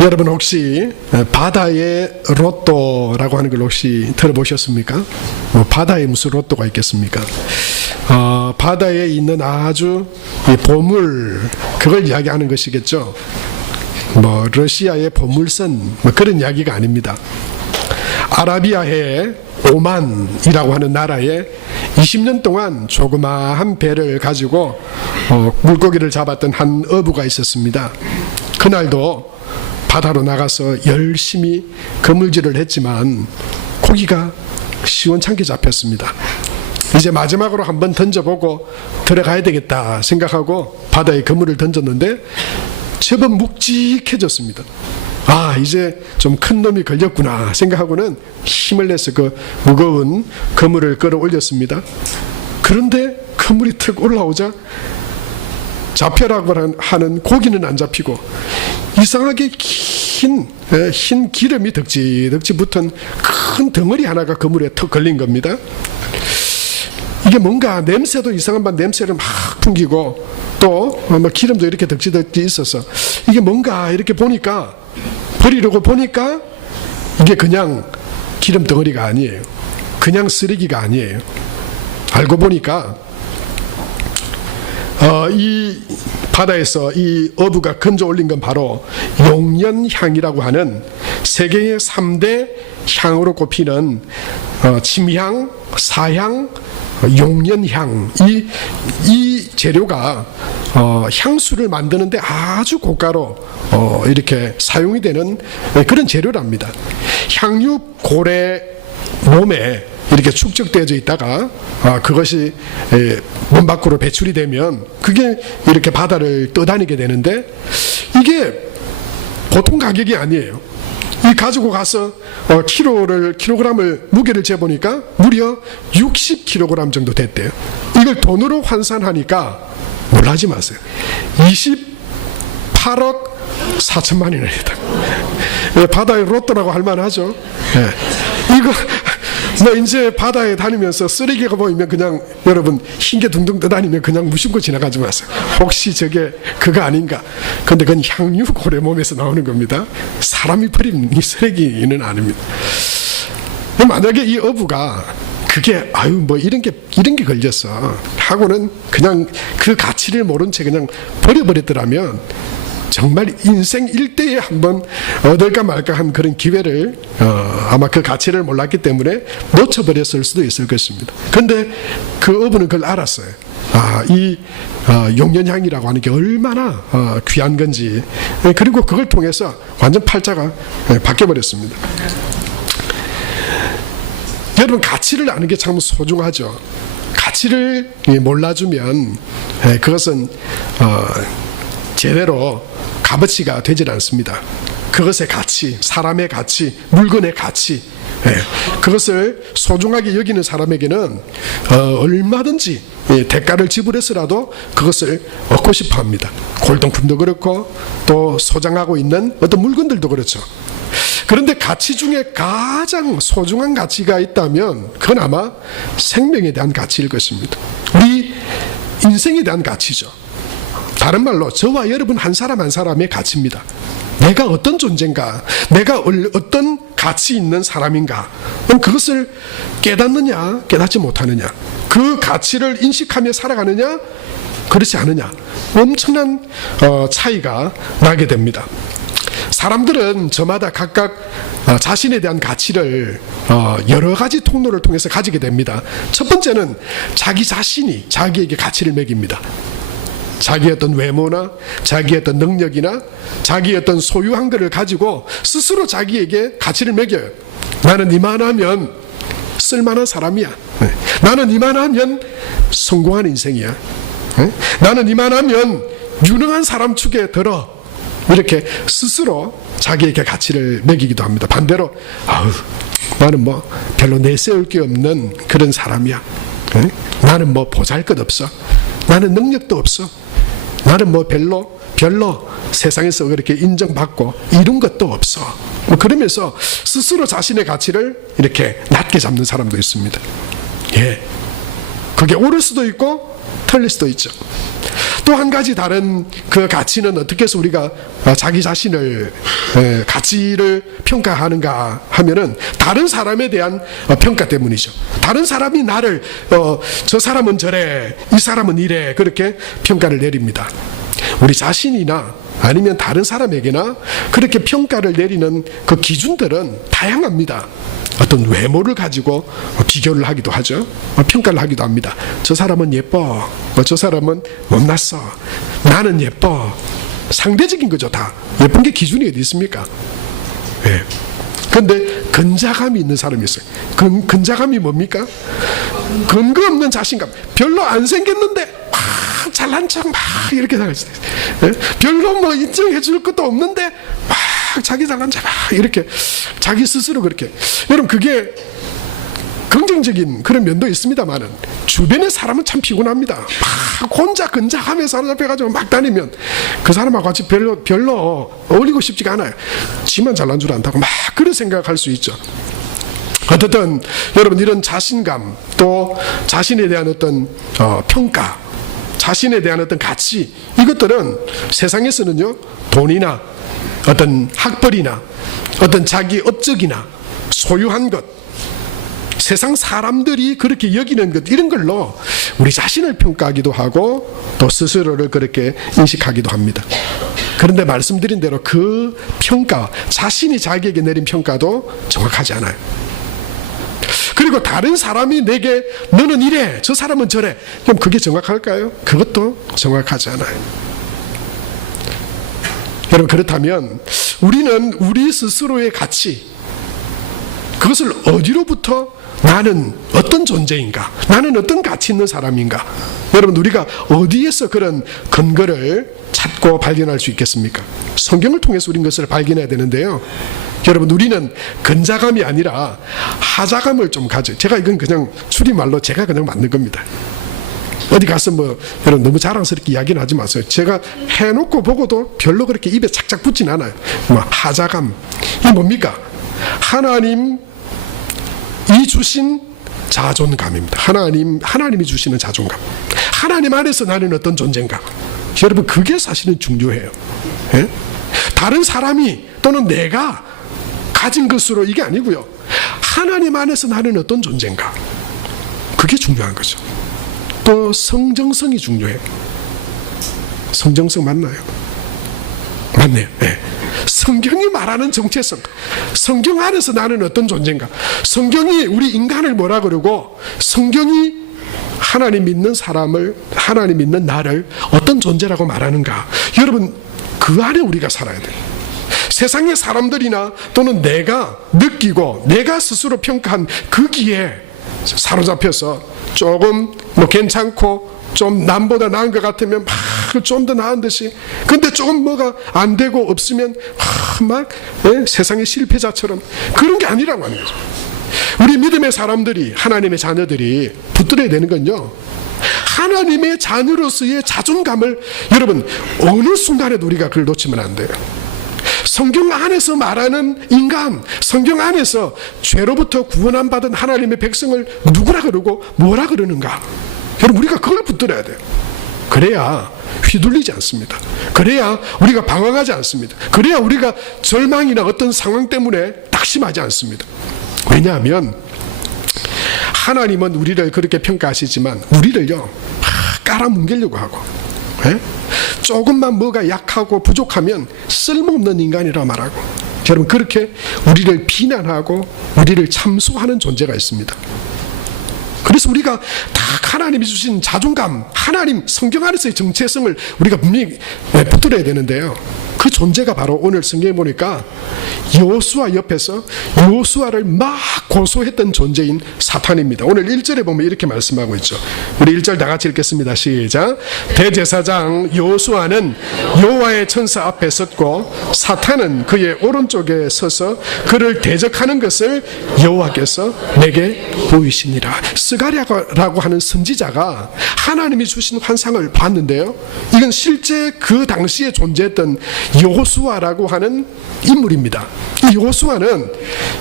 여러분 혹시 바다의 로또라고 하는 걸 혹시 들어보셨습니까? 바다에 무슨 로또가 있겠습니까? 바다에 있는 아주 보물, 그걸 이야기하는 것이겠죠. 러시아의 보물선 그런 이야기가 아닙니다. 아라비아해 오만이라고 하는 나라에 20년 동안 조그마한 배를 가지고 물고기를 잡았던 한 어부가 있었습니다. 그날도 바다로 나가서 열심히 그물질을 했지만 고기가 시원찮게 잡혔습니다. 이제 마지막으로 한번 던져보고 들어가야 되겠다 생각하고 바다에 그물을 던졌는데 제법 묵직해졌습니다. 이제 좀 큰 놈이 걸렸구나 생각하고는 힘을 내서 그 무거운 그물을 끌어올렸습니다. 그런데 그물이 턱 올라오자 잡혀라고 하는 고기는 안 잡히고 이상하게 흰 기름이 덕지덕지 붙은 큰 덩어리 하나가 그물에 턱 걸린 겁니다. 이게 뭔가 냄새도 이상한 냄새를 막 풍기고 또 기름도 이렇게 덕지덕지 있어서 이게 뭔가 이렇게 보니까 버리려고 보니까 이게 그냥 기름 덩어리가 아니에요. 그냥 쓰레기가 아니에요. 알고 보니까 이 바다에서 이 어부가 건져 올린 건 바로 용연향이라고 하는 세계의 3대 향으로 꼽히는 침향, 사향, 용연향, 이 재료가 향수를 만드는데 아주 고가로 이렇게 사용이 되는 그런 재료랍니다. 향유 고래 몸에 이렇게 축적되어져 있다가 그것이 몸 밖으로 배출이 되면 그게 이렇게 바다를 떠다니게 되는데 이게 보통 가격이 아니에요. 이 가지고 가서 킬로그램을 무게를 재보니까 무려 60kg 정도 됐대요. 이걸 돈으로 환산하니까 놀라지 마세요. 28억 4천만 원이나 됐다. 바다의 로또라고 할 만하죠. 이거 이제 바다에 다니면서 쓰레기가 보이면 그냥 여러분 흰 게 둥둥 떠다니면 그냥 무심코 지나가지 마세요. 혹시 저게 그거 아닌가? 근데 그건 향유 고래 몸에서 나오는 겁니다. 사람이 버린 이 쓰레기는 아닙니다. 만약에 이 어부가 그게 이런 게 걸렸어 하고는 그냥 그 가치를 모른 채 그냥 버려버렸더라면 정말 인생 일대에 한번 얻을까 말까 한 그런 기회를 아마 그 가치를 몰랐기 때문에 놓쳐버렸을 수도 있을 것입니다. 그런데 그 어부는 그걸 알았어요. 이 용연향이라고 하는 게 얼마나 귀한 건지. 그리고 그걸 통해서 완전 팔자가 바뀌어버렸습니다. 여러분 가치를 아는 게 참 소중하죠. 가치를 몰라주면 그것은 제대로 값어치가 되질 않습니다. 그것의 가치, 사람의 가치, 물건의 가치, 그것을 소중하게 여기는 사람에게는 얼마든지 대가를 지불해서라도 그것을 얻고 싶어 합니다. 골동품도 그렇고 또 소장하고 있는 어떤 물건들도 그렇죠. 그런데 가치 중에 가장 소중한 가치가 있다면 그건 아마 생명에 대한 가치일 것입니다. 우리 인생에 대한 가치죠. 다른 말로 저와 여러분 한 사람 한 사람의 가치입니다. 내가 어떤 존재인가, 내가 어떤 가치 있는 사람인가, 그것을 깨닫느냐 깨닫지 못하느냐, 그 가치를 인식하며 살아가느냐 그렇지 않느냐, 엄청난 차이가 나게 됩니다. 사람들은 저마다 각각 자신에 대한 가치를 여러 가지 통로를 통해서 가지게 됩니다. 첫 번째는 자기 자신이 자기에게 가치를 매깁니다. 자기의 어떤 외모나 자기의 어떤 능력이나 자기의 어떤 소유한 것을 가지고 스스로 자기에게 가치를 매겨요. 나는 이만하면 쓸만한 사람이야. 나는 이만하면 성공한 인생이야. 나는 이만하면 유능한 사람 축에 들어. 이렇게 스스로 자기에게 가치를 매기기도 합니다. 반대로 나는 별로 내세울 게 없는 그런 사람이야. 나는 보잘것없어. 나는 능력도 없어. 나는 별로 세상에서 그렇게 인정받고 이룬 것도 없어. 그러면서 스스로 자신의 가치를 이렇게 낮게 잡는 사람도 있습니다. 그게 옳을 수도 있고 틀릴 수도 있죠. 또 한 가지 다른 그 가치는 어떻게 해서 우리가 자기 자신을 가치를 평가하는가 하면은 다른 사람에 대한 평가 때문이죠. 다른 사람이 나를 저 사람은 저래, 이 사람은 이래, 그렇게 평가를 내립니다. 우리 자신이나 아니면 다른 사람에게나 그렇게 평가를 내리는 그 기준들은 다양합니다. 어떤 외모를 가지고 비교를 하기도 하죠. 평가를 하기도 합니다. 저 사람은 예뻐, 저 사람은 못났어, 나는 예뻐. 상대적인 거죠. 다 예쁜 게 기준이 어디 있습니까? 예. 근데 근자감이 있는 사람이 있어요. 근자감이 뭡니까? 근거 없는 자신감. 별로 안 생겼는데 막 잘난 척 막 이렇게 나갈 수도 있어요. 예? 별로 뭐 인정해 줄 것도 없는데 막 자기 잘난 척 막 이렇게 자기 스스로 그렇게. 여러분, 그게 긍정적인 그런 면도 있습니다만은 주변의 사람은 참 피곤합니다. 막 혼자 근자감에 사로잡혀가지고 막 다니면 그 사람하고 같이 별로 어울리고 싶지가 않아요. 지만 잘난 줄 안다고 막 그런 생각할 수 있죠. 어쨌든 여러분, 이런 자신감, 또 자신에 대한 어떤 평가, 자신에 대한 어떤 가치, 이것들은 세상에서는요, 돈이나 어떤 학벌이나 어떤 자기 업적이나 소유한 것, 세상 사람들이 그렇게 여기는 것, 이런 걸로 우리 자신을 평가하기도 하고 또 스스로를 그렇게 인식하기도 합니다. 그런데 말씀드린 대로 그 평가, 자신이 자기에게 내린 평가도 정확하지 않아요. 그리고 다른 사람이 내게 너는 이래, 저 사람은 저래, 그럼 그게 정확할까요? 그것도 정확하지 않아요. 여러분, 그렇다면 우리는 우리 스스로의 가치, 그것을 어디로부터, 나는 어떤 존재인가, 나는 어떤 가치 있는 사람인가, 여러분, 우리가 어디에서 그런 근거를 찾고 발견할 수 있겠습니까? 성경을 통해서 우린 것을 발견해야 되는데요, 여러분, 우리는 근자감이 아니라 하자감을 좀 가져요. 제가 이건 그냥 줄임말로 제가 그냥 만든 겁니다. 어디 가서 뭐 여러분 너무 자랑스럽게 이야기는 하지 마세요. 제가 해놓고 보고도 별로 그렇게 입에 착착 붙진 않아요. 뭐 하자감, 이 뭡니까? 하나님이 주신 자존감입니다. 하나님이 주시는 자존감. 하나님 안에서 나는 어떤 존재인가. 여러분, 그게 사실은 중요해요. 예? 다른 사람이 또는 내가 가진 것으로 이게 아니고요. 하나님 안에서 나는 어떤 존재인가. 그게 중요한 거죠. 또 성정성이 중요해요. 성정성 맞나요? 맞네요. 네. 성경이 말하는 정체성, 성경 안에서 나는 어떤 존재인가. 성경이 우리 인간을 뭐라 그러고, 성경이 하나님 믿는 사람을, 하나님 믿는 나를 어떤 존재라고 말하는가. 여러분, 그 안에 우리가 살아야 돼요. 세상의 사람들이나 또는 내가 느끼고 내가 스스로 평가한 거기에 사로잡혀서 조금 뭐 괜찮고 좀 남보다 나은 것 같으면 막 좀 더 나은 듯이, 근데 조금 뭐가 안 되고 없으면 막 세상의 실패자처럼, 그런 게 아니라고 하는 거죠. 우리 믿음의 사람들이, 하나님의 자녀들이 붙들어야 되는 건요, 하나님의 자녀로서의 자존감을, 여러분, 어느 순간에도 우리가 그걸 놓치면 안 돼요. 성경 안에서 말하는 인간, 성경 안에서 죄로부터 구원함 받은 하나님의 백성을 누구라 그러고 뭐라 그러는가. 여러분, 우리가 그걸 붙들어야 돼요. 그래야 휘둘리지 않습니다. 그래야 우리가 방황하지 않습니다. 그래야 우리가 절망이나 어떤 상황 때문에 낙심하지 않습니다. 왜냐하면 하나님은 우리를 그렇게 평가하시지만 우리를요 깔아뭉개려고 하고, 조금만 뭐가 약하고 부족하면 쓸모없는 인간이라 말하고, 여러분, 그렇게 우리를 비난하고 우리를 참소하는 존재가 있습니다. 그래서 우리가 다 하나님이 주신 자존감, 하나님 성경 안에서의 정체성을 우리가 분명히 붙들어야 되는데요, 그 존재가 바로 오늘 성경에 보니까 여호수아 옆에서 여호수아를 막 고소했던 존재인 사탄입니다. 오늘 1절에 보면 이렇게 말씀하고 있죠. 우리 1절 다 같이 읽겠습니다. 시작. 대제사장 여호수아는 여호와의 천사 앞에 섰고 사탄은 그의 오른쪽에 서서 그를 대적하는 것을 여호와께서 내게 보이시니라. 스가랴라고 하는 선지자가 하나님이 주신 환상을 봤는데요, 이건 실제 그 당시에 존재했던 여호수아라고 하는 인물입니다. 이 여호수아는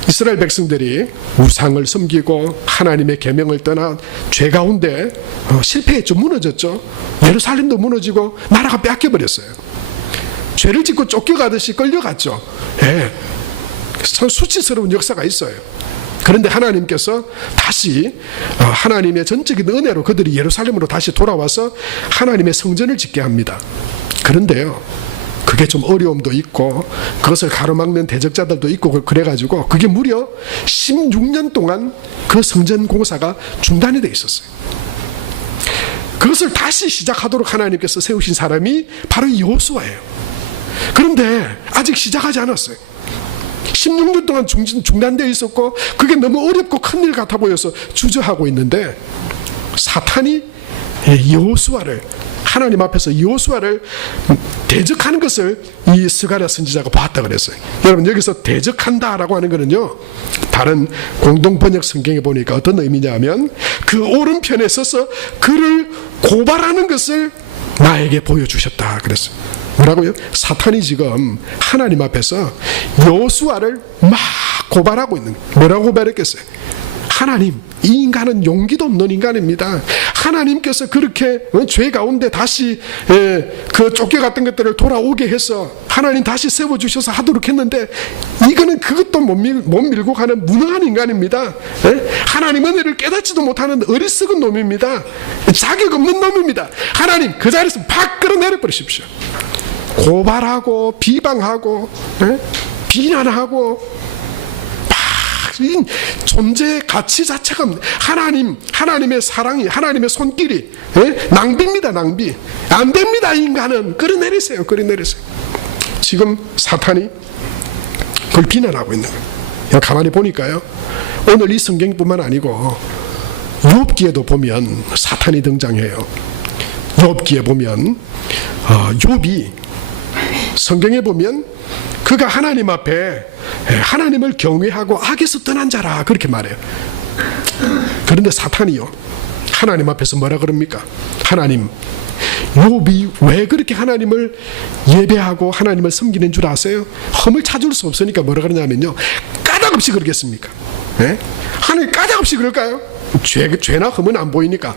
이스라엘 백성들이 우상을 섬기고 하나님의 계명을 떠나 죄 가운데 실패했죠. 무너졌죠. 예루살렘도 무너지고 나라가 뺏겨버렸어요. 죄를 짓고 쫓겨가듯이 끌려갔죠. 예. 참 수치스러운 역사가 있어요. 그런데 하나님께서 다시 하나님의 전적인 은혜로 그들이 예루살렘으로 다시 돌아와서 하나님의 성전을 짓게 합니다. 그런데요, 그게 좀 어려움도 있고 그것을 가로막는 대적자들도 있고 그래가지고 그게 무려 16년 동안 그 성전 공사가 중단이 돼 있었어요. 그것을 다시 시작하도록 하나님께서 세우신 사람이 바로 여호수아예요. 그런데 아직 시작하지 않았어요. 16년 동안 중단되어 있었고 그게 너무 어렵고 큰일 같아 보여서 주저하고 있는데 사탄이 여호수아를, 하나님 앞에서 여호수아를 대적하는 것을 이 스가랴 선지자가 봤다 그랬어요. 여러분, 여기서 대적한다라고 하는 거는요, 다른 공동번역 성경에 보니까 어떤 의미냐면 그 오른편에 서서 그를 고발하는 것을 나에게 보여주셨다 그랬어요. 뭐라고요? 사탄이 지금 하나님 앞에서 여호수아를 막 고발하고 있는 거예요. 뭐라고 고발했겠어요? 하나님, 이 인간은 용기도 없는 인간입니다. 하나님께서 그렇게 죄 가운데 다시 그 쫓겨갔던 것들을 돌아오게 해서 하나님 다시 세워주셔서 하도록 했는데 이거는 그것도 못 밀고 가는 무능한 인간입니다. 하나님 은혜를 깨닫지도 못하는 어리석은 놈입니다. 자격 없는 놈입니다. 하나님, 그 자리에서 팍 끌어내려 버리십시오. 고발하고 비방하고 비난하고 존재의 가치 자체가 하나님의 사랑이, 하나님의 손길이 낭비입니다. 낭비. 안 됩니다. 인간은 끌어내리세요. 지금 사탄이 그걸 비난하고 있는 거예요. 가만히 보니까요, 오늘 이 성경뿐만 아니고 욥기에도 보면 사탄이 등장해요. 욥기에 보면 욥이 성경에 보면 그가 하나님 앞에 하나님을 경외하고 악에서 떠난 자라 그렇게 말해요. 그런데 사탄이요, 하나님 앞에서 뭐라 그럽니까? 하나님, 욥이 왜 그렇게 하나님을 예배하고 하나님을 섬기는 줄 아세요? 흠을 찾을 수 없으니까 뭐라 그러냐면요, 까닭없이 그러겠습니까? 하나님 까닭없이 그럴까요? 죄나 흠은 안 보이니까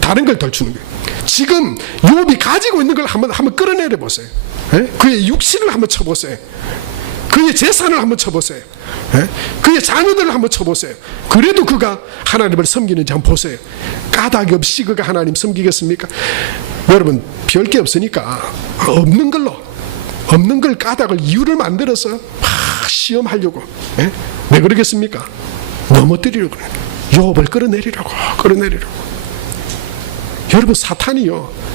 다른 걸 덜 주는 거예요. 지금 욥이 가지고 있는 걸 한번 끌어내려 보세요. 그의 육신을 한번 쳐보세요. 그의 재산을 한번 쳐보세요. 그의 자녀들을 한번 쳐보세요. 그래도 그가 하나님을 섬기는지 한번 보세요. 까닭 없이 그가 하나님 섬기겠습니까? 여러분, 별게 없으니까 없는 걸 까닭을, 이유를 만들어서 막 시험하려고. 왜 그러겠습니까? 넘어뜨리려고 그래요. 욥을 끌어내리려고. 여러분, 사탄이요,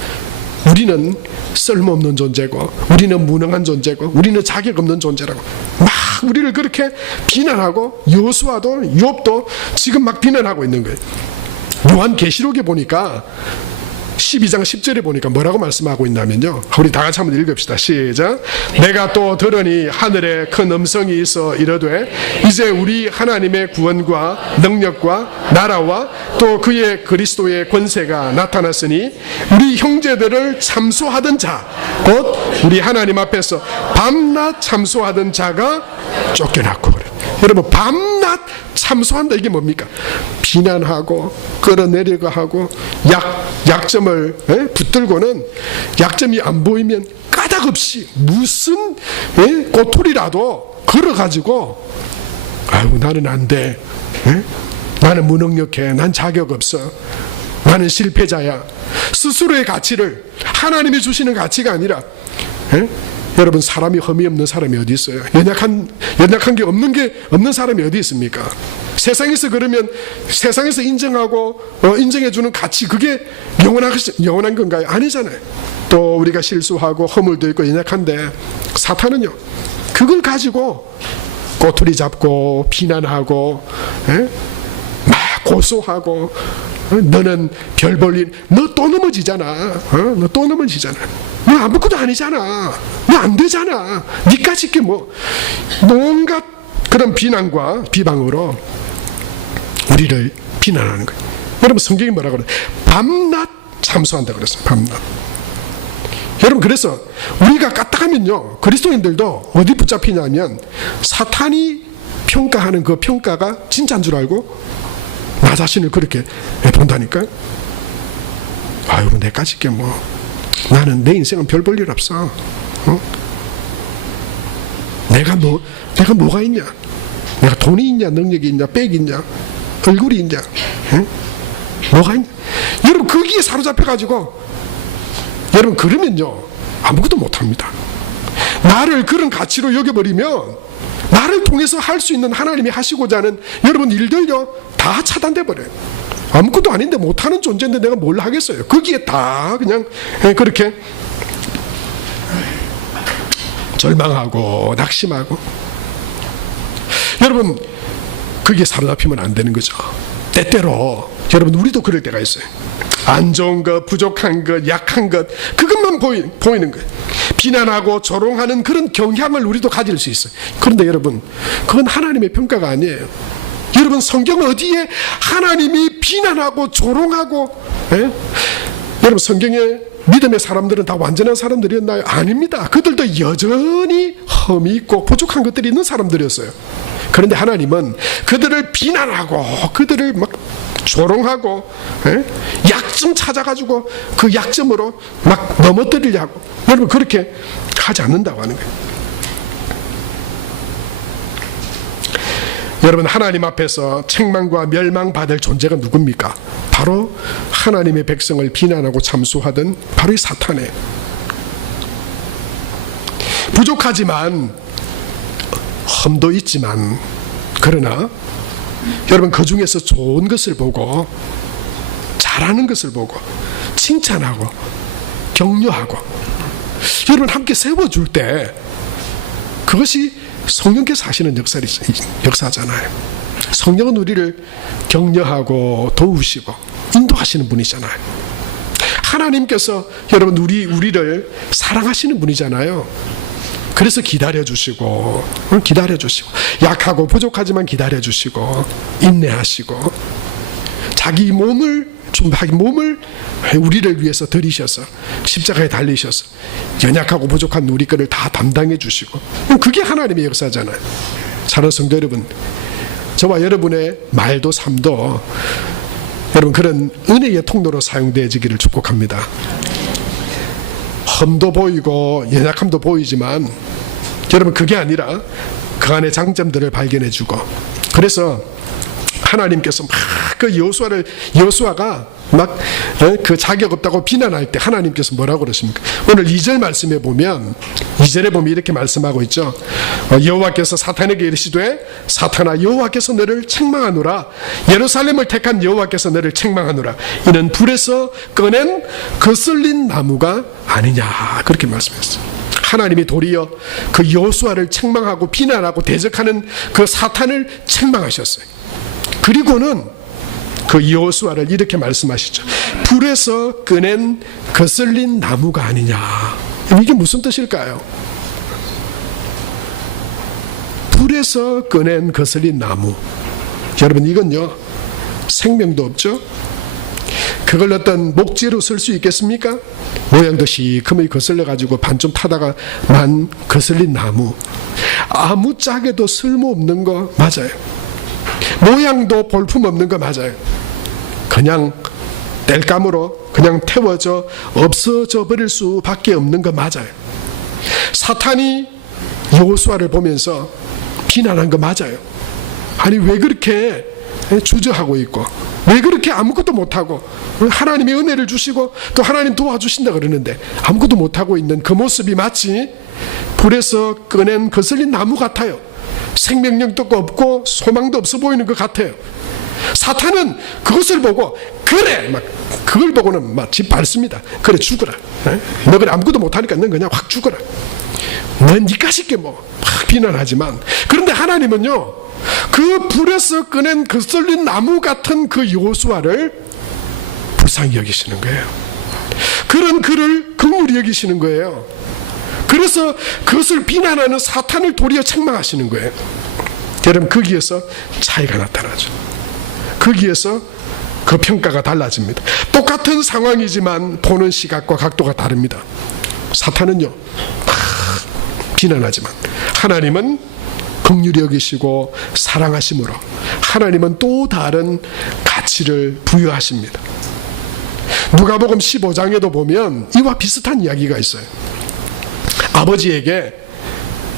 우리는 쓸모없는 존재고 우리는 무능한 존재고 우리는 자격 없는 존재라고 막 우리를 그렇게 비난하고, 여호수아도 욥도 지금 막 비난하고 있는 거예요. 요한계시록에 보니까 12장 10절에 보니까 뭐라고 말씀하고 있냐면요, 우리 다 같이 한번 읽읍시다. 시작. 내가 또 들으니 하늘에 큰 음성이 있어 이르되 이제 우리 하나님의 구원과 능력과 나라와 또 그의 그리스도의 권세가 나타났으니 우리 형제들을 참소하던 자, 곧 우리 하나님 앞에서 밤낮 참소하던 자가 쫓겨났고. 그래. 여러분, 밤낮 참소한다, 이게 뭡니까? 비난하고 끌어내리고 하고 약점을 붙들고는 약점이 안 보이면 까닭없이 무슨 꼬투리라도 걸어가지고 아이고 나는 안 돼, 나는 무능력해, 난 자격 없어, 나는 실패자야. 스스로의 가치를, 하나님이 주시는 가치가 아니라 여러분, 사람이 흠이 없는 사람이 어디 있어요? 연약한 게 없는 사람이 어디 있습니까? 세상에서 그러면 세상에서 인정하고 인정해주는 가치, 그게 영원한 건가요? 아니잖아요. 또 우리가 실수하고 허물도 있고 연약한데 사탄은요, 그걸 가지고 꼬투리 잡고 비난하고 막 고소하고 너는 별 볼 일, 너 또 넘어지잖아. 너 또 넘어지잖아. 너 아무것도 아니잖아. 너 안 되잖아. 니까짓 게 뭐. 온갖 그런 비난과 비방으로 우리를 비난하는 거예요. 여러분, 성경이 뭐라고 그래요? 밤낮 참소한다 그랬어요. 밤낮. 여러분, 그래서 우리가 까딱하면요, 그리스도인들도 어디 붙잡히냐면 사탄이 평가하는 그 평가가 진짜인 줄 알고 나 자신을 그렇게 본다니까. 아유, 내까짓 게 뭐, 나는 내 인생은 별 볼 일 없어. 내가 뭐가 있냐? 내가 돈이 있냐, 능력이 있냐, 백이 있냐, 얼굴이 있냐, 뭐가 있냐? 여러분, 거기에 사로잡혀가지고, 여러분, 그러면요, 아무것도 못합니다. 나를 그런 가치로 여겨버리면, 나를 통해서 할 수 있는 하나님이 하시고자 하는 여러분 일들요, 다 차단돼 버려요. 아무것도 아닌데 못하는 존재인데 내가 뭘 하겠어요? 거기에 다 그냥 그렇게 절망하고 낙심하고. 여러분, 그게 사로잡히면 안 되는 거죠. 때때로 여러분, 우리도 그럴 때가 있어요. 안 좋은 것, 부족한 것, 약한 것, 그것만 보이는 거예요. 비난하고 조롱하는 그런 경향을 우리도 가질 수 있어요. 그런데 여러분, 그건 하나님의 평가가 아니에요. 여러분, 성경 어디에 하나님이 비난하고 조롱하고, 여러분, 성경에 믿음의 사람들은 다 완전한 사람들이었나요? 아닙니다. 그들도 여전히 흠이 있고 부족한 것들이 있는 사람들이었어요. 그런데 하나님은 그들을 비난하고 그들을 막 조롱하고 약점 찾아가지고 그 약점으로 막 넘어뜨리려고, 여러분, 그렇게 하지 않는다고 하는 거예요. 여러분, 하나님 앞에서 책망과 멸망받을 존재가 누굽니까? 바로 하나님의 백성을 비난하고 참수하던 바로 이 사탄이에요. 부족하지만 흠도 있지만, 그러나 여러분, 그 중에서 좋은 것을 보고, 잘하는 것을 보고 칭찬하고 격려하고 여러분 함께 세워줄 때, 그것이 성령께서 하시는 역사잖아요. 성령은 우리를 격려하고 도우시고 인도하시는 분이잖아요. 하나님께서 여러분 우리를 사랑하시는 분이잖아요. 그래서 기다려주시고 약하고 부족하지만 기다려주시고 인내하시고 자기 몸을 우리를 위해서 들이셔서 십자가에 달리셔서 연약하고 부족한 우리 거를 다 담당해 주시고, 그게 하나님의 역사잖아요. 사랑하는 성도 여러분, 저와 여러분의 말도 삶도 여러분 그런 은혜의 통로로 사용되어지기를 축복합니다. 흠도 보이고 연약함도 보이지만 여러분, 그게 아니라 그 안에 장점들을 발견해 주고, 그래서 하나님께서 막 그 여호수아가 막 그 자격 없다고 비난할 때 하나님께서 뭐라고 그러십니까? 오늘 2절 말씀에 보면, 2절에 보면 이렇게 말씀하고 있죠. 여호와께서 사탄에게 이르시되 사탄아, 여호와께서 너를 책망하노라. 예루살렘을 택한 여호와께서 너를 책망하노라. 이는 불에서 꺼낸 거슬린 나무가 아니냐. 그렇게 말씀했어요. 하나님이 도리어 그 여호수아를 책망하고 비난하고 대적하는 그 사탄을 책망하셨어요. 그리고는 그 여호수아를 이렇게 말씀하시죠. 불에서 꺼낸 거슬린 나무가 아니냐. 이게 무슨 뜻일까요? 불에서 꺼낸 거슬린 나무. 여러분, 이건요, 생명도 없죠. 그걸 어떤 목재로 쓸 수 있겠습니까? 모양도 시커멓게 거슬려 가지고 반쯤 타다가 만 거슬린 나무. 아무짝에도 쓸모없는 거 맞아요. 모양도 볼품없는 거 맞아요. 그냥 땔감으로 그냥 태워져 없어져 버릴 수밖에 없는 거 맞아요. 사탄이 여호수아를 보면서 비난한 거 맞아요. 아니, 왜 그렇게 주저하고 있고, 왜 그렇게 아무것도 못하고, 하나님의 은혜를 주시고 또 하나님 도와주신다 그러는데 아무것도 못하고 있는 그 모습이 마치 불에서 꺼낸 거슬린 나무 같아요. 생명력도 없고 소망도 없어 보이는 것 같아요. 사탄은 그것을 보고, 그래, 막 그걸 보고는 막 짓밟습니다. 그래, 죽어라. 너 그래 아무것도 못하니까 넌 그냥 확 죽어라. 넌 니까짓게 뭐 막 비난하지만, 그런데 하나님은요, 그 불에서 꺼낸 거슬린 나무 같은 그 여호수아를 불쌍히 여기시는 거예요. 그런 그를 긍휼히 여기시는 거예요. 그래서 그것을 비난하는 사탄을 도리어 책망하시는 거예요. 여러분, 거기에서 차이가 나타나죠. 거기에서 그 평가가 달라집니다. 똑같은 상황이지만 보는 시각과 각도가 다릅니다. 사탄은요 비난하지만 하나님은 긍휼히 여기시고 사랑하심으로 하나님은 또 다른 가치를 부여하십니다. 누가복음 15장에도 보면 이와 비슷한 이야기가 있어요. 아버지에게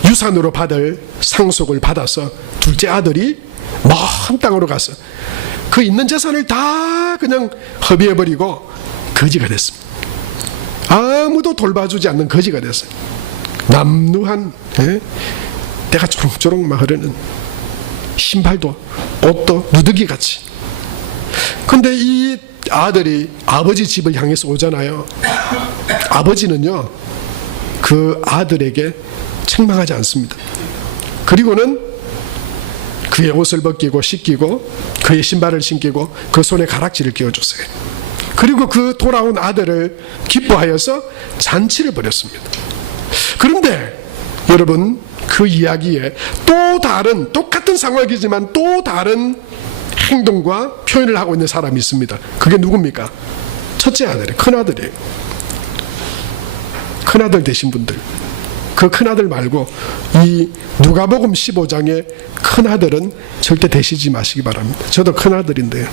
유산으로 받을 상속을 받아서 둘째 아들이 먼 땅으로 가서 그 있는 재산을 다 그냥 허비해버리고 거지가 됐습니다. 아무도 돌봐주지 않는 거지가 됐어요. 남루한 때가 조롱조롱 막 흐르는 신발도 옷도 누더기같이. 근데 이 아들이 아버지 집을 향해서 오잖아요. 아버지는요 그 아들에게 책망하지 않습니다. 그리고는 그의 옷을 벗기고 씻기고 그의 신발을 신기고 그 손에 가락지를 끼워주세요. 그리고 그 돌아온 아들을 기뻐하여서 잔치를 벌였습니다. 그런데 여러분 그 이야기에 또 다른 똑같은 상황이지만 또 다른 행동과 표현을 하고 있는 사람이 있습니다. 그게 누굽니까? 첫째 아들이에요. 큰아들이에요. 큰아들 되신 분들, 그 큰아들 말고 이 누가복음 15장의 큰아들은 절대 되시지 마시기 바랍니다. 저도 큰아들인데요.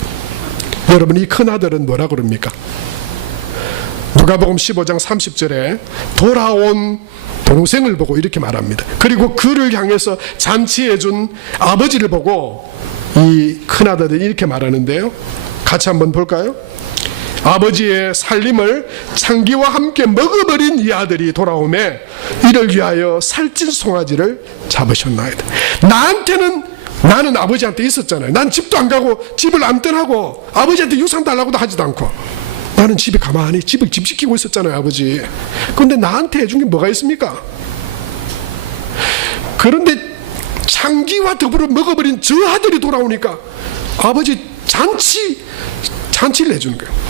여러분 이 큰아들은 뭐라 그럽니까? 누가복음 15장 30절에 돌아온 동생을 보고 이렇게 말합니다. 그리고 그를 향해서 잔치해준 아버지를 보고 이 큰아들이 이렇게 말하는데요. 같이 한번 볼까요? 아버지의 살림을 창기와 함께 먹어버린 이 아들이 돌아오매 이를 위하여 살찐 송아지를 잡으셨나이다. 나는 아버지한테 있었잖아요. 난 집도 안 가고 집을 안 떠나고 아버지한테 유산 달라고도 하지도 않고 나는 집에 가만히 집을 집시키고 있었잖아요, 아버지. 그런데 나한테 해준 게 뭐가 있습니까? 그런데 창기와 더불어 먹어버린 저 아들이 돌아오니까 아버지 잔치를 해주는 거예요.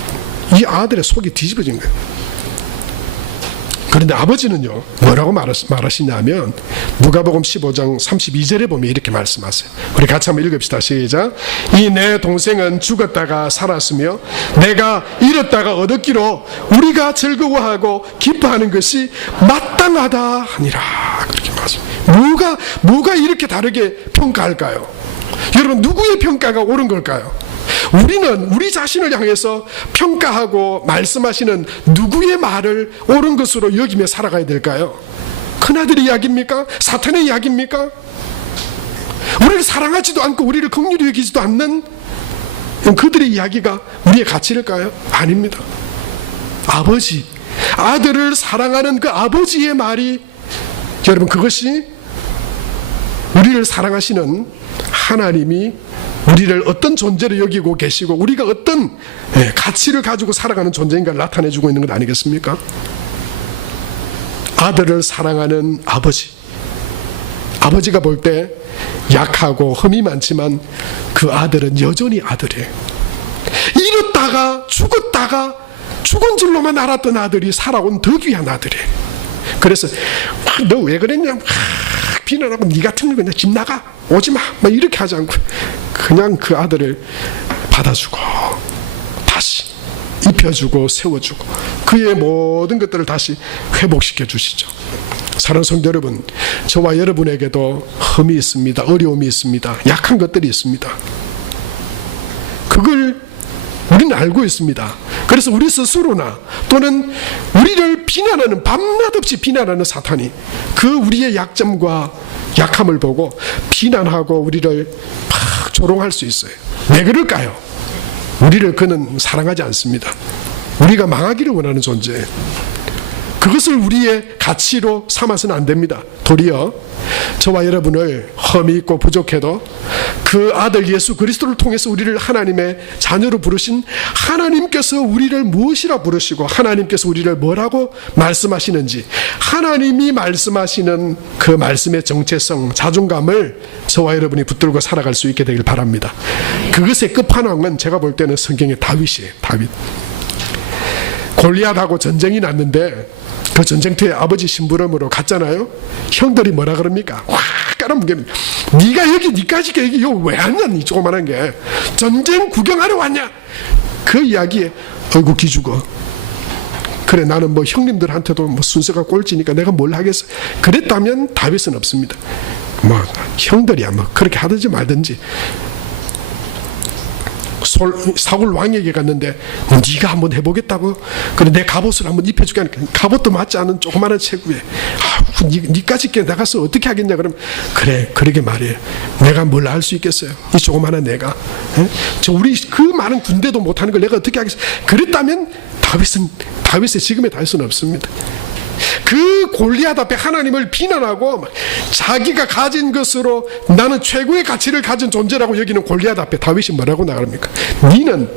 이 아들의 속이 뒤집어진 거예요. 그런데 아버지는요 뭐라고 말하시냐면 누가복음 15장 32절에 보면 이렇게 말씀하세요. 우리 같이 한번 읽읍시다. 시작. 이 내 동생은 죽었다가 살았으며 내가 잃었다가 얻었기로 우리가 즐거워하고 기뻐하는 것이 마땅하다 하니라. 그렇게 말씀합니다. 뭐가 이렇게 다르게 평가할까요? 여러분 누구의 평가가 옳은 걸까요? 우리는 우리 자신을 향해서 평가하고 말씀하시는 누구의 말을 옳은 것으로 여기며 살아가야 될까요? 큰아들의 이야기입니까? 사탄의 이야기입니까? 우리를 사랑하지도 않고 우리를 긍휼히 여기지도 않는 그들의 이야기가 우리의 가치일까요? 아닙니다. 아들을 사랑하는 그 아버지의 말이 여러분 그것이 우리를 사랑하시는 하나님이 우리를 어떤 존재로 여기고 계시고 우리가 어떤 가치를 가지고 살아가는 존재인가를 나타내주고 있는 것 아니겠습니까? 아들을 사랑하는 아버지가 볼 때 약하고 흠이 많지만 그 아들은 여전히 아들이에요. 잃었다가 죽었다가 죽은 줄로만 알았던 아들이 살아온 더 귀한 아들이에요. 그래서 너 왜 그랬냐 비난하고 니 같은 거 그냥 집 나가 오지마 막 이렇게 하지 않고 그냥 그 아들을 받아주고 다시 입혀주고 세워주고 그의 모든 것들을 다시 회복시켜 주시죠. 사랑하는 성도 여러분, 저와 여러분에게도 흠이 있습니다. 어려움이 있습니다. 약한 것들이 있습니다. 그걸 우리는 알고 있습니다. 그래서 우리 스스로나 또는 우리를 비난하는 밤낮 없이 비난하는 사탄이 그 우리의 약점과 약함을 보고 비난하고 우리를 막 조롱할 수 있어요. 왜 그럴까요? 우리를 그는 사랑하지 않습니다. 우리가 망하기를 원하는 존재예요. 그것을 우리의 가치로 삼아서는 안 됩니다. 도리어 저와 여러분을 흠이 있고 부족해도 그 아들 예수 그리스도를 통해서 우리를 하나님의 자녀로 부르신 하나님께서 우리를 무엇이라 부르시고 하나님께서 우리를 뭐라고 말씀하시는지 하나님이 말씀하시는 그 말씀의 정체성, 자존감을 저와 여러분이 붙들고 살아갈 수 있게 되길 바랍니다. 그것의 끝판왕은 제가 볼 때는 성경의 다윗이에요. 다윗. 골리앗하고 전쟁이 났는데 그 전쟁터에 아버지 심부름으로 갔잖아요. 형들이 뭐라 그럽니까? 와 깔아뭉개는 네가 여기 니까지 여기 왜 왔냐 니 조그만한 게 전쟁 구경하러 왔냐 그 이야기에 어이구 기죽어 그래 나는 뭐 형님들한테도 뭐 순서가 꼴찌니까 내가 뭘 하겠어. 그랬다면 다윗은 없습니다. 뭐 형들이야 뭐 그렇게 하든지 말든지. 사울 왕에게 갔는데 네가 한번 해보겠다고? 그래 내 갑옷을 한번 입혀줄게 하니까 갑옷도 맞지 않은 조그마한 체구에 니까지 있게 나가서 어떻게 하겠냐. 그럼 그래 그러게 말이에요. 내가 뭘 알 수 있겠어요. 이 조그마한 내가 우리 그 많은 군대도 못하는 걸 내가 어떻게 하겠어요. 그랬다면 다윗의 지금의 다윗은 없습니다. 그 골리앗 앞에 하나님을 비난하고 자기가 가진 것으로 나는 최고의 가치를 가진 존재라고 여기는 골리앗 앞에 다윗이 뭐라고 나갑니까? 니는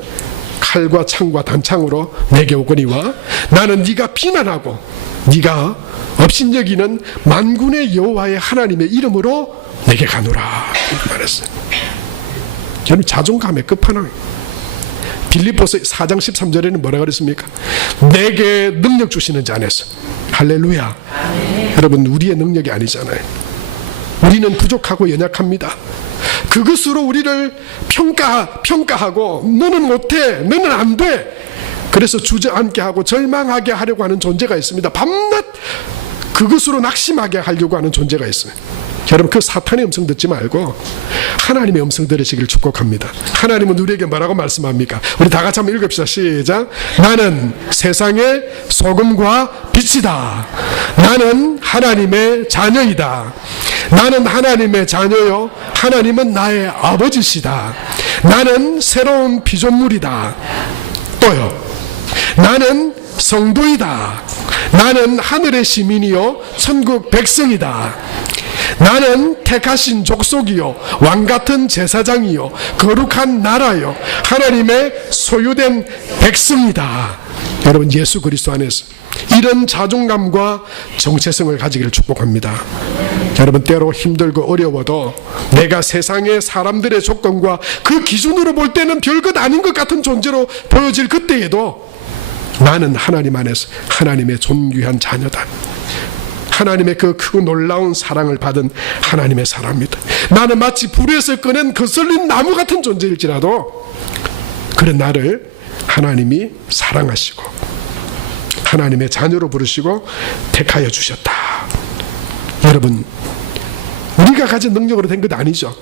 칼과 창과 단창으로 내게 오거니와 나는 네가 비난하고 네가 업신여기는 만군의 여호와의 하나님의 이름으로 내게 가노라 이렇게 말했어요. 저는 자존감의 끝판왕. 빌립보서 4장 13절에는 뭐라 그랬습니까? 내게 능력 주시는 자 안에서. 할렐루야. 여러분 우리의 능력이 아니잖아요. 우리는 부족하고 연약합니다. 그것으로 우리를 평가하고 너는 못해, 너는 안 돼. 그래서 주저앉게 하고 절망하게 하려고 하는 존재가 있습니다. 밤낮 그것으로 낙심하게 하려고 하는 존재가 있어요. 여러분 그 사탄의 음성 듣지 말고 하나님의 음성 들으시길 축복합니다. 하나님은 우리에게 뭐라고 말씀합니까? 우리 다 같이 한번 읽읍시다. 시작. 나는 세상의 소금과 빛이다. 나는 하나님의 자녀이다. 나는 하나님의 자녀요 하나님은 나의 아버지시다. 나는 새로운 피조물이다. 또요. 나는 성도이다. 나는 하늘의 시민이요 천국 백성이다. 나는 택하신 족속이요 왕같은 제사장이요 거룩한 나라요 하나님의 소유된 백성이다. 여러분 예수 그리스도 안에서 이런 자존감과 정체성을 가지기를 축복합니다. 여러분 때로 힘들고 어려워도 내가 세상의 사람들의 조건과 그 기준으로 볼 때는 별것 아닌 것 같은 존재로 보여질 그때에도 나는 하나님 안에서 하나님의 존귀한 자녀다. 하나님의 그 크고 놀라운 사랑을 받은 하나님의 사람입니다. 나는 마치 불에서 꺼낸 거슬린 나무 같은 존재일지라도 그런 나를 하나님이 사랑하시고 하나님의 자녀로 부르시고 택하여 주셨다. 여러분 우리가 가진 능력으로 된 것 아니죠.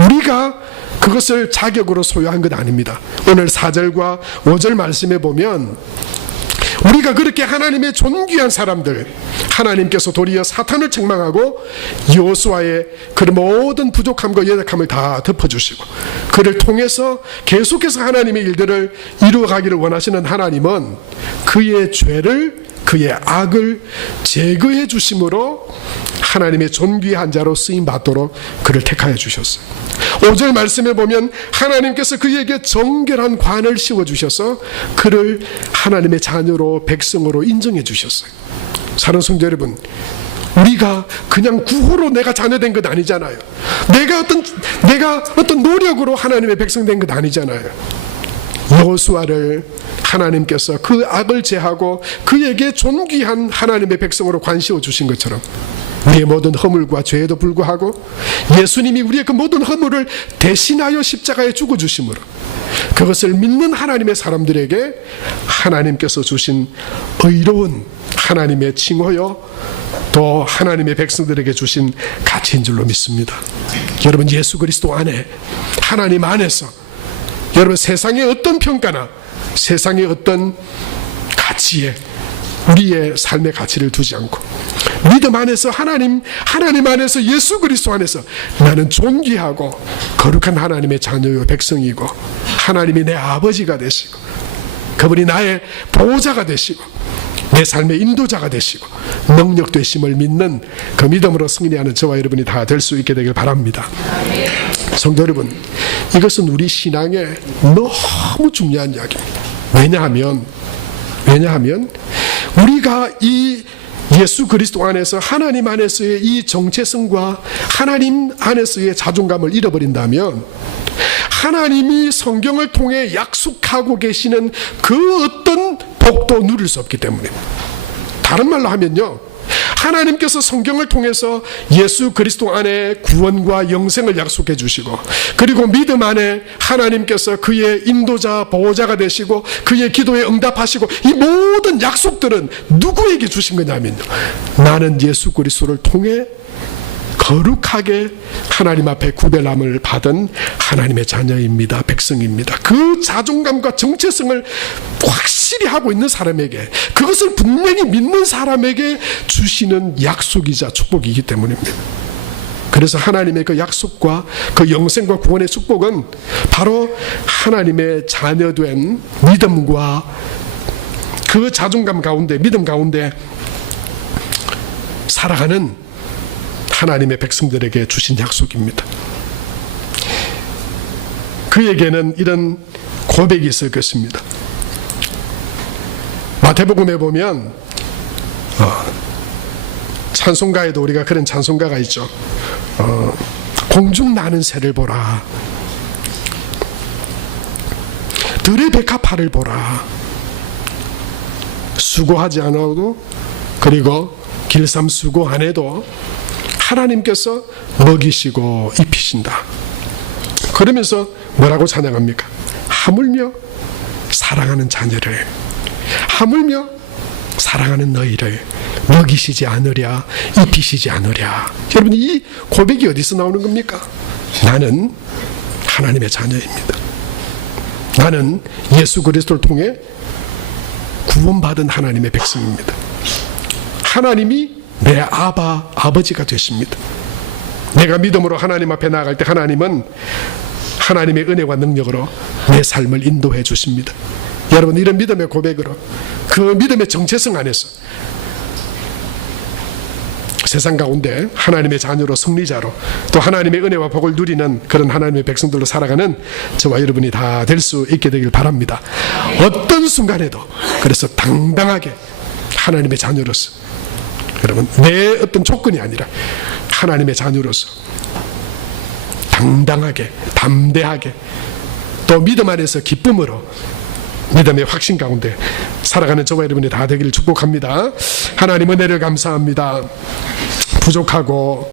우리가 그것을 자격으로 소유한 것 아닙니다. 오늘 4절과 5절 말씀에 보면 우리가 그렇게 하나님의 존귀한 사람들, 하나님께서 도리어 사탄을 책망하고 여호수아의 그 모든 부족함과 연약함을 다 덮어주시고 그를 통해서 계속해서 하나님의 일들을 이루어가기를 원하시는 하나님은 그의 죄를, 그의 악을 제거해 주심으로 하나님의 존귀한 자로 쓰임받도록 그를 택하여 주셨어요. 5절 말씀에 보면 하나님께서 그에게 정결한 관을 씌워주셔서 그를 하나님의 자녀로 백성으로 인정해 주셨어요. 사랑하는 성도 여러분, 우리가 그냥 구호로 내가 자녀된 것 아니잖아요. 내가 어떤 노력으로 하나님의 백성 된 것 아니잖아요. 여호수아를 하나님께서 그 악을 제하고 그에게 존귀한 하나님의 백성으로 관 씌워 주신 것처럼 우리의 모든 허물과 죄에도 불구하고 예수님이 우리의 그 모든 허물을 대신하여 십자가에 죽어주심으로 그것을 믿는 하나님의 사람들에게 하나님께서 주신 의로운 하나님의 칭호요 또 하나님의 백성들에게 주신 가치인 줄로 믿습니다. 여러분 예수 그리스도 안에 하나님 안에서 여러분 세상의 어떤 평가나 세상의 어떤 가치에 우리의 삶의 가치를 두지 않고 믿음 안에서 하나님 안에서 예수 그리스도 안에서 나는 존귀하고 거룩한 하나님의 자녀요 백성이고 하나님이 내 아버지가 되시고 그분이 나의 보호자가 되시고 내 삶의 인도자가 되시고 능력 되심을 믿는 그 믿음으로 승리하는 저와 여러분이 다 될 수 있게 되길 바랍니다. 성도 여러분, 이것은 우리 신앙에 너무 중요한 이야기입니다. 왜냐하면 우리가 이 예수 그리스도 안에서 하나님 안에서의 이 정체성과 하나님 안에서의 자존감을 잃어버린다면 하나님이 성경을 통해 약속하고 계시는 그 어떤 복도 누릴 수 없기 때문입니다. 다른 말로 하면요, 하나님께서 성경을 통해서 예수 그리스도 안에 구원과 영생을 약속해 주시고, 그리고 믿음 안에 하나님께서 그의 인도자 보호자가 되시고 그의 기도에 응답하시고, 이 모든 약속들은 누구에게 주신 거냐면요, 나는 예수 그리스도를 통해 거룩하게 하나님 앞에 구별함을 받은 하나님의 자녀입니다. 백성입니다. 그 자존감과 정체성을 확실히 하고 있는 사람에게, 그것을 분명히 믿는 사람에게 주시는 약속이자 축복이기 때문입니다. 그래서 하나님의 그 약속과 그 영생과 구원의 축복은 바로 하나님의 자녀된 믿음과 그 자존감 가운데, 믿음 가운데 살아가는 하나님의 백성들에게 주신 약속입니다. 그에게는 이런 고백이 있을 것입니다. 마태복음에 보면 찬송가에도 우리가 그런 찬송가가 있죠. 공중 나는 새를 보라, 들의 백합화를 보라. 수고하지 않아도, 그리고 길쌈 수고 안 해도 하나님께서 먹이시고 입히신다. 그러면서 뭐라고 찬양합니까? 하물며 사랑하는 자녀를, 하물며 사랑하는 너희를 먹이시지 않으랴, 입히시지 않으랴. 여러분, 이 고백이 어디서 나오는 겁니까? 나는 하나님의 자녀입니다. 나는 예수 그리스도를 통해 구원받은 하나님의 백성입니다. 하나님이 내 아버지가 되십니다. 내가 믿음으로 하나님 앞에 나아갈 때 하나님은 하나님의 은혜와 능력으로 내 삶을 인도해 주십니다. 여러분, 이런 믿음의 고백으로, 그 믿음의 정체성 안에서 세상 가운데 하나님의 자녀로, 승리자로, 또 하나님의 은혜와 복을 누리는 그런 하나님의 백성들로 살아가는 저와 여러분이 다 될 수 있게 되길 바랍니다. 어떤 순간에도 그래서 당당하게 하나님의 자녀로서, 여러분, 내 어떤 조건이 아니라 하나님의 자녀로서 당당하게, 담대하게, 또 믿음 안에서 기쁨으로, 믿음의 확신 가운데 살아가는 저와 여러분이 다 되기를 축복합니다. 하나님 은혜를 감사합니다. 부족하고